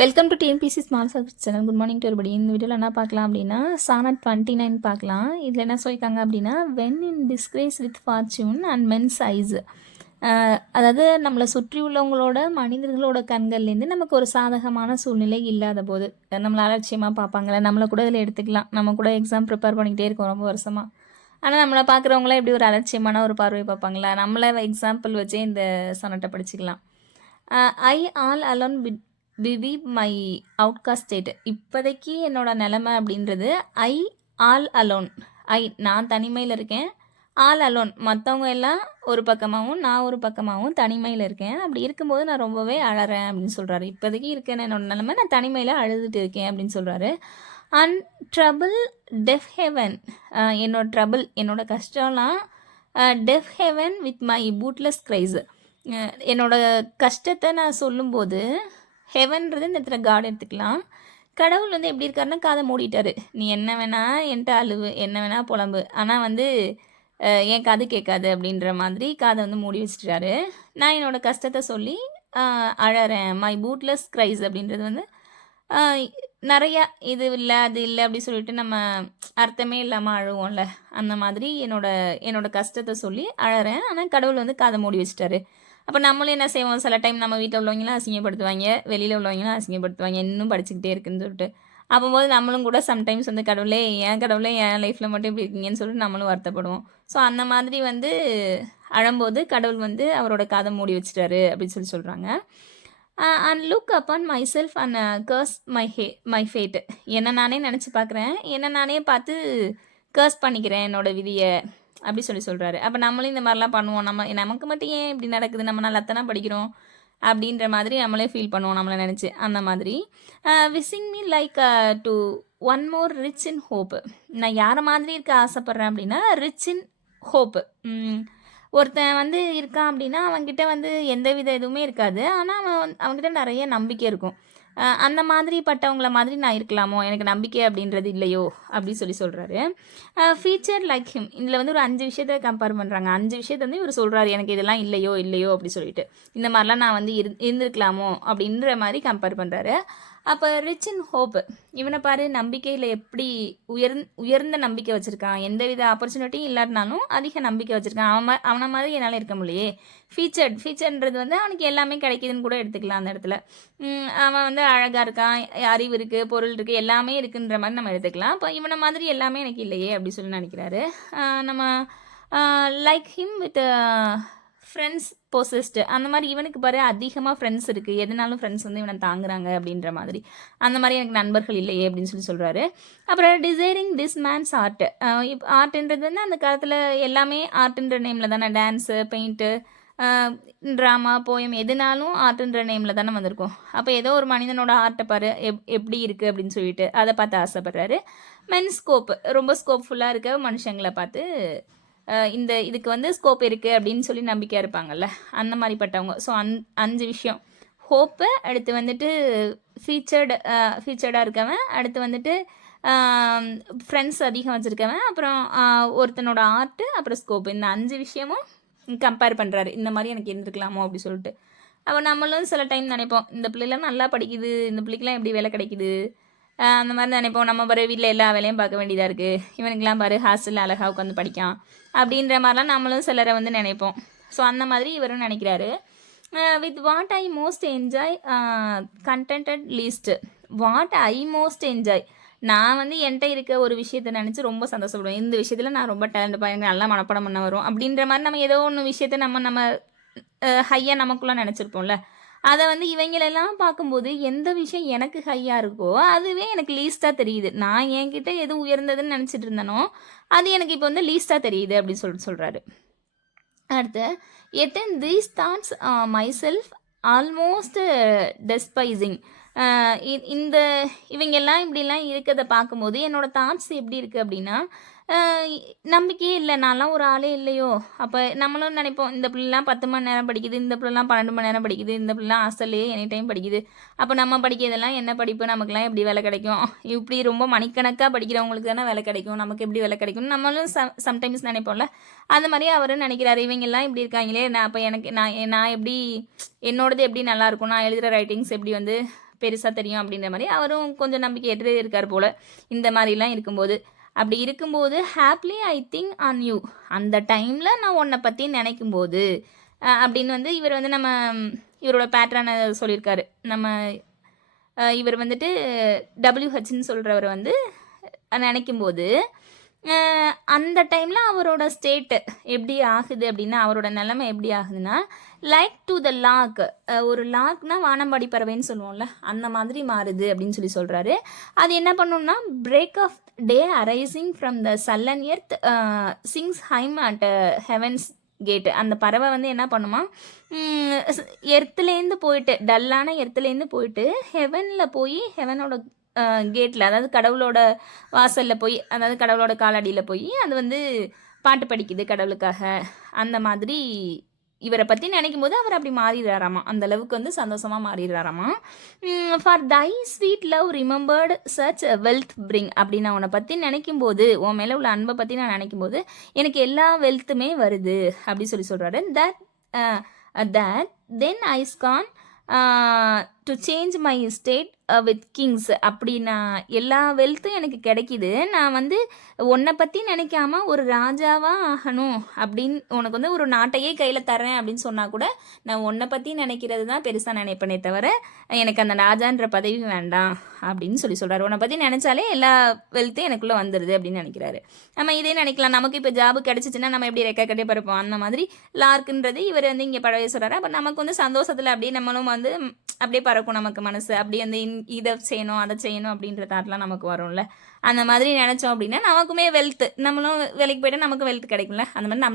Welcome to TNPSC small service channel. Good morning to everybody. இந்த வீடியோவில் என்ன பார்க்கலாம் அப்படின்னா சானட் 29 பார்க்கலாம். இதில் என்ன சொல்லியிருக்காங்க அப்படின்னா when in disgrace with fortune and men's eyes. அதாவது நம்மளை சுற்றி உள்ளவங்களோட மனிதர்களோட கண்கள்லேருந்து நமக்கு ஒரு சாதகமான சூழ்நிலை இல்லாத போது நம்மளை அலட்சியமாக பார்ப்பாங்களே, நம்மளை கூட இதில் எடுத்துக்கலாம். நம்ம கூட எக்ஸாம் ப்ரிப்பேர் பண்ணிக்கிட்டே இருக்கோம் ரொம்ப வருஷமாக. ஆனால் நம்மளை பார்க்குறவங்களாம் எப்படி ஒரு அலட்சியமான ஒரு பார்வை பார்ப்பாங்களா, நம்மளை எக்ஸாம்பிள் வச்சே இந்த சனட்டை படிச்சுக்கலாம். I all alone beweep my outcast state. இப்போதைக்கு என்னோடய நிலமை அப்படின்றது ஐ ஆல் அலோன். நான் தனிமையில் இருக்கேன். ஆல் அலோன் மற்றவங்க எல்லாம் ஒரு பக்கமாகவும் நான் ஒரு பக்கமாகவும் தனிமையில் இருக்கேன். அப்படி இருக்கும்போது நான் ரொம்பவே அழறேன் அப்படின்னு சொல்கிறாரு. இப்போதைக்கு இருக்கேன் என்னோட நிலமை, நான் தனிமையில் அழுதுட்டு இருக்கேன் அப்படின்னு சொல்கிறாரு. And trouble deaf heaven. என்னோட ட்ரபிள் என்னோட கஷ்டம்லாம் deaf heaven with my bootless cries. என்னோட கஷ்டத்தை நான் சொல்லும்போது ஹெவன்றது இந்த இடத்துல காட் எடுத்துக்கலாம். கடவுள் வந்து எப்படி இருக்காருன்னா காதை மூடிட்டாரு. நீ என்ன வேணா என்கிட்ட அழுவு, என்ன வேணா புலம்பு, ஆனால் வந்து என் காது கேட்காது அப்படின்ற மாதிரி காதை வந்து மூடி வச்சுட்டாரு. நான் என்னோடய கஷ்டத்தை சொல்லி அழறேன். மை பூட்லெஸ் க்ரைஸ் அப்படின்றது வந்து நிறையா இது இல்லை அது இல்லை அப்படி சொல்லிட்டு நம்ம அர்த்தமே இல்லாமல் அழுவோம்ல, அந்த மாதிரி என்னோட கஷ்டத்தை சொல்லி அழறேன். ஆனால் கடவுள் வந்து காதை மூடி வச்சுட்டாரு. அப்போ நம்மளும் என்ன செய்வோம், சில டைம் நம்ம வீட்டில் உள்ளவங்களாம் அசிங்கப்படுத்துவாங்க, வெளியில் உள்ளவங்களாம் அசிங்கப்படுத்துவாங்க, இன்னும் படிச்சுக்கிட்டே இருக்குன்னு சொல்லிட்டு. அப்போது நம்மளும் கூட சம்டைம்ஸ் வந்து கடவுளே என் லைஃப்பில் மட்டும் இப்படி இருக்கீங்கன்னு சொல்லிட்டு நம்மளும் வருத்தப்படுவோம். ஸோ அந்த மாதிரி வந்து அழும்போது கடவுள் வந்து அவரோட காதை மூடி வச்சுட்டாரு அப்படின்னு சொல்கிறாங்க. And look upon myself and curse my fate. என்ன நானே நினச்சி பார்க்குறேன், என்ன நானே பார்த்து கர்ஸ் பண்ணிக்கிறேன் என்னோட விதியை அப்படி சொல்கிறாரு. அப்போ நம்மளும் இந்த மாதிரிலாம் பண்ணுவோம். நமக்கு மட்டும் ஏன் இப்படி நடக்குது, நம்ம நல்லா தானே படிக்கிறோம் அப்படின்ற மாதிரி நம்மளே ஃபீல் பண்ணுவோம் நம்மளை நினச்சி. அந்த மாதிரி wheezing me like to one more rich in hope. நான் யாரை மாதிரி இருக்க ஆசைப்பட்றேன் அப்படின்னா ரிச் இன் ஹோப்பு. ஒருத்தன் வந்து இருக்கான் அப்படின்னா அவன்கிட்ட வந்து எந்த வித எதுவுமே இருக்காது, ஆனால் அவன்கிட்ட நிறைய நம்பிக்கை இருக்கும். அந்த மாதிரிப்பட்டவங்கள மாதிரி நான் இருக்கலாமோ, எனக்கு நம்பிக்கை அப்படின்றது இல்லையோ அப்படி சொல்கிறாரு. Feature like him. இதில் வந்து ஒரு 5 விஷயத்தை கம்பேர் பண்ணுறாங்க. 5 விஷயத்தை வந்து இவர் சொல்கிறாரு, எனக்கு இதெல்லாம் இல்லையோ அப்படி சொல்லிட்டு இந்த மாதிரிலாம் நான் வந்து இருந்திருக்கலாமோ அப்படின்ற மாதிரி கம்பேர் பண்ணுறாரு. அப்போ ரிச் இன் ஹோப்பு. இவனை பாரு, நம்பிக்கையில் எப்படி உயர்ந்த நம்பிக்கை வச்சுருக்கான். எந்த வித ஆப்பர்ச்சுனிட்டியும் இல்லாட்டினாலும் அதிக நம்பிக்கை வச்சுருக்கான். அவனை மாதிரி என்னால் இருக்க முடியலையே. ஃபீச்சர்ன்றது வந்து அவனுக்கு எல்லாமே கிடைக்கிதுன்னு கூட எடுத்துக்கலாம். அந்த இடத்துல அவன் வந்து அழகாக இருக்கான், அறிவு இருக்குது, பொருள் இருக்குது, எல்லாமே இருக்குன்ற மாதிரி நம்ம எடுத்துக்கலாம். அப்போ இவனை மாதிரி எல்லாமே எனக்கு இல்லையே அப்படி சொல்லி நினைக்கிறாரு. நம்ம like him with friends possessed. அந்த மாதிரி இவனுக்கு பாரு அதிகமாக ஃப்ரெண்ட்ஸ் இருக்குது, எதுனாலும் ஃப்ரெண்ட்ஸ் வந்து இவனை தாங்குறாங்க அப்படின்ற மாதிரி. அந்த மாதிரி எனக்கு நண்பர்கள் இல்லையே அப்படின்னு சொல்கிறாரு. அப்புறம் டிசைரிங் திஸ் மேன்ஸ் ஆர்ட். இப்போ ஆர்ட்ன்றது வந்து அந்த காலத்தில் எல்லாமே ஆர்ட்ன்ற நேமில் தானே, டான்ஸு, பெயிண்ட்டு, ட்ராமா, போயம், எதுனாலும் ஆர்ட்ன்ற நேமில் தானே வந்திருக்கும். அப்போ ஏதோ ஒரு மனிதனோட ஆர்ட்டை பாரு எப்படி இருக்குது அப்படின்னு சொல்லிட்டு அதை பார்த்து ஆசைப்படுறாரு. மென் ஸ்கோப், ரொம்ப ஸ்கோப்ஃபுல்லாக இருக்க மனுஷங்களை பார்த்து இதுக்கு வந்து ஸ்கோப் இருக்குது அப்படின்னு சொல்லி நம்பிக்கையாக இருப்பாங்கள்ல, அந்த மாதிரிப்பட்டவங்க. ஸோ 5 விஷயம். ஹோப்பு, அடுத்து வந்துட்டு ஃபீச்சர்டாக இருக்கவன், அடுத்து வந்துட்டு ஃப்ரெண்ட்ஸ் அதிகம் வச்சுருக்கவன், அப்புறம் ஒருத்தனோட ஆர்ட்டு, அப்புறம் ஸ்கோப்பு. இந்த 5 விஷயமும் கம்பேர் பண்ணுறாரு. இந்த மாதிரி எனக்கு இருந்திருக்கலாமோ அப்படி சொல்லிட்டு. அப்போ நம்மளும் சில டைம் நினைப்போம், இந்த பிள்ளைலாம் நல்லா படிக்குது, இந்த பிள்ளைக்கெலாம் எப்படி வேலை கிடைக்குது, அந்த மாதிரி நினைப்போம். நம்ம பாரு வீட்டில் எல்லா வேலையும் பார்க்க வேண்டியதாக இருக்குது, இவனுக்கெலாம் பாரு ஹாஸ்டலில் அழகாக உட்காந்து படிக்கான் அப்படின்ற மாதிரிலாம் நம்மளும் சிலரை வந்து நினைப்போம். ஸோ அந்த மாதிரி இவரும் நினைக்கிறாரு. With what I most enjoy contented least. What I most enjoy. நான் வந்து என்கிட்ட இருக்க ஒரு விஷயத்தை நினச்சி ரொம்ப சந்தோஷப்படுவேன். இந்த விஷயத்தில் நான் ரொம்ப டேலண்ட், எனக்கு நல்லா மனப்பாடம் பண்ண வரும் அப்படின்ற மாதிரி நம்ம ஏதோ ஒன்று விஷயத்தை நம்ம ஹையாக நமக்குள்ளே நினச்சிருப்போம்ல. அதை வந்து இவங்களெல்லாம் பார்க்கும்போது எந்த விஷயம் எனக்கு ஹையாக இருக்கோ அதுவே எனக்கு லீஸ்ட்டாக தெரியுது. நான் என்கிட்ட எதுவும் உயர்ந்ததுன்னு நினச்சிட்டு இருந்தனோ அது எனக்கு இப்போ வந்து லீஸ்ட்டாக தெரியுது அப்படின்னு சொல்கிறாரு. அடுத்து yet in these thoughts myself almost despising. இந்த இவங்கெல்லாம் இப்படிலாம் இருக்கிறத பார்க்கும்போது என்னோடய தாட்ஸ் எப்படி இருக்குது அப்படின்னா நம்பிக்கையே இல்லை, நான்லாம் ஒரு ஆளே இல்லையோ. அப்போ நம்மளும் நினைப்போம், இந்த பிள்ளைலாம் 10 மணி நேரம் படிக்குது, இந்த பிள்ளைலாம் 12 மணி நேரம் படிக்குது, இந்த பிள்ளைலாம் ஹாஸ்டல்லையே எனி டைம் படிக்குது. அப்போ நம்ம படிக்கிறதெல்லாம் என்ன படிப்பு, நமக்குலாம் எப்படி வேலை கிடைக்கும், இப்படி ரொம்ப மணிக்கணக்காக படிக்கிறவங்களுக்கு தானே வேலை கிடைக்கும், நமக்கு எப்படி வேலை கிடைக்கும்னு நம்மளும் சம்டைம்ஸ் நினைப்போம்ல. அந்த மாதிரி அவரும் நினைக்கிறாரு, இவங்கெல்லாம் இப்படி இருக்காங்களே, நான் அப்போ நான் எப்படி என்னோடது எப்படி நல்லாயிருக்கும், நான் எழுதுகிற ரைட்டிங்ஸ் எப்படி வந்து பெருசாக தெரியும் அப்படின்ற மாதிரி அவரும் கொஞ்சம் நம்பிக்கையற்று இருக்கார் போல் இந்த மாதிரிலாம் இருக்கும்போது. அப்படி இருக்கும்போது ஹாப்லி ஐ திங்க் ஆன் யூ, அந்த டைமில் நான் உன்னை பற்றி நினைக்கும்போது அப்படின்னு வந்து இவர் வந்து நம்ம இவரோட பேட்டர்னை சொல்லியிருக்காரு. நம்ம இவர் வந்துட்டு டபிள்யூஹெச்ன்னு சொல்கிறவர் வந்து நினைக்கும்போது அந்த டைமில் அவரோட ஸ்டேட்டு எப்படி ஆகுது அப்படின்னா, அவரோட நிலைமை எப்படி ஆகுதுன்னா, லைக் டு த லாக், ஒரு லாக்னா வானம்பாடி பறவைன்னு சொல்லுவோம்ல, அந்த மாதிரி மாறுது அப்படின்னு சொல்லி சொல்கிறாரு. அது என்ன பண்ணணும்னா, break of day arising from the sullen earth sings hymns at heaven's gate. அந்த பறவை வந்து என்ன பண்ணுமா, எர்த்துலேருந்து போயிட்டு, டல்லான எர்த்துலேருந்து போயிட்டு ஹெவனில் போய் ஹெவனோட கேட்டில், அதாவது கடவுளோட வாசலில் போய், அதாவது கடவுளோட காலடியில் போய் அது வந்து பாட்டு படிக்குது கடவுளுக்காக. அந்த மாதிரி இவரை பற்றி நினைக்கும் போது அவர் அப்படி மாறிடுறாராமா, அந்த அளவுக்கு வந்து சந்தோஷமாக மாறிடுறாராமா. For thy sweet love remembered such wealth bring, அப்படி நான் உன்னை பற்றி நினைக்கும் போது, உன் மேலே உள்ள அன்பை பற்றி நான் நினைக்கும் போது எனக்கு எல்லா வெல்த்துமே வருது அப்படி சொல்லி சொல்கிறாரு. that then I scorn to change my state with Kings, அப்படி நான் எல்லா வெல்த்தும் எனக்கு கிடைக்கிது, நான் வந்து உன்னை பற்றி நினைக்காம ஒரு ராஜாவாக ஆகணும் அப்படின்னு, உனக்கு வந்து ஒரு நாட்டையே கையில் தரேன் அப்படின்னு சொன்னால் கூட நான் உன்னை பற்றி நினைக்கிறது தான் பெருசாக நினைப்பேனே தவிர எனக்கு அந்த ராஜான்ற பதவி வேண்டாம் அப்படின்னு சொல்லி சொல்கிறாரு. உன்னை பற்றி நினச்சாலே எல்லா வெல்த்தும் எனக்குள்ளே வந்துடுது அப்படின்னு நினைக்கிறாரு. நம்ம இதே நினைக்கலாம், நமக்கு இப்போ ஜாபு கிடச்சிச்சின்னா நம்ம எப்படி ரெக்க கட்டே பறப்போம், அந்த மாதிரி லார்க்குன்றது இவர் வந்து இங்கே படவே சொல்கிறாரு. அப்போ நமக்கு வந்து சந்தோஷத்தில் அப்படியே நம்மளும் வந்து அப்படியே பறக்கும் நமக்கு மனசு, அப்படியே அந்த இதை செய்யணும் அதை செய்யணும் அப்படின்ற தாட்லாம் நமக்கு வரும்ல. அந்த மாதிரி நினச்சோம் அப்படின்னா நமக்குமே வெல்த், நம்மளும் வேலைக்கு போய்ட்டு நமக்கு வெல்த் கிடைக்கும்ல. அந்த மாதிரி நம்ம